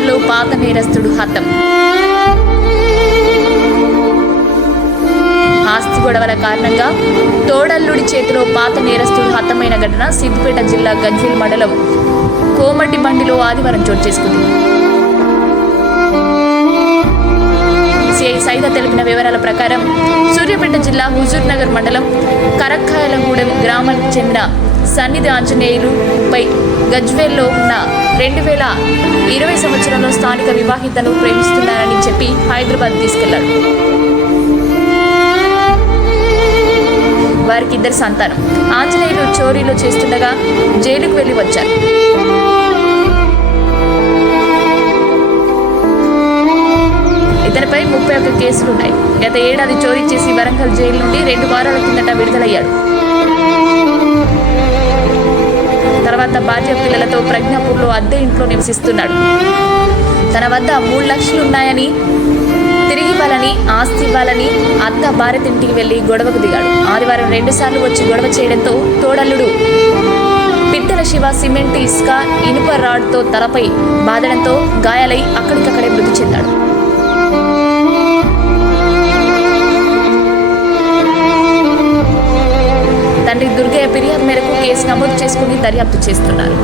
డిసెంబర్లో పాత నేరస్తుడు హతం ఆస్తి గొడవల కారణంగా తోడల్లుడి చేతిలో పాత నేరస్తుడు హతమైన ఘటన సిద్దిపేట జిల్లా గజ్వేల్ మండలం కోమటి బండిలో ఆదివారం చోటు చేసుకుంది సిఐ సైద తెలిపిన వివరాల ప్రకారం సూర్యాపేట జిల్లా హుజూర్నగర్ మండలం కరక్కాయలగూడెం గ్రామానికి చెందిన సన్నిధి ఆంజనేయులు పై గజ్వేల్లో ఉన్న రెండు వేల ఇరవై సంవత్సరంలో స్థానిక వివాహితను ప్రేమిస్తున్నారని చెప్పి హైదరాబాద్ తీసుకెళ్లాడు వారికి ఇద్దరు సంతానం ఆంజనేయులు చోరీలు చేస్తుండగా జైలుకు వెళ్ళి వచ్చారు ఇతనిపై ముప్పై ఒక్క కేసులున్నాయి గత ఏడాది చోరీ చేసి వరంగల్ జైలు నుండి రెండు వారాల కిందట విడుదలయ్యాడు తర్వాత భార్య పిల్లలతో ప్రజ్ఞాపూర్లో అద్దె ఇంట్లో నివసిస్తున్నాడు తన వద్ద మూడు లక్షలు ఉన్నాయని తిరిగి ఇవ్వాలని ఆస్తి ఇవ్వాలని అత్త భార్య తింటికి వెళ్ళి గొడవకు దిగాడు ఆదివారం రెండు సార్లు వచ్చి గొడవ చేయడంతో తోడల్లుడు పిట్టల శివ సిమెంట్ ఇసుక ఇనుప రాడ్తో తలపై బాధడంతో గాయాలై అక్కడికక్కడే మృతి చెందారు తండ్రి దుర్గయ్య ఫిర్యాదు మేరకు కేసు నమోదు చేసుకుని దర్యాప్తు చేస్తున్నారు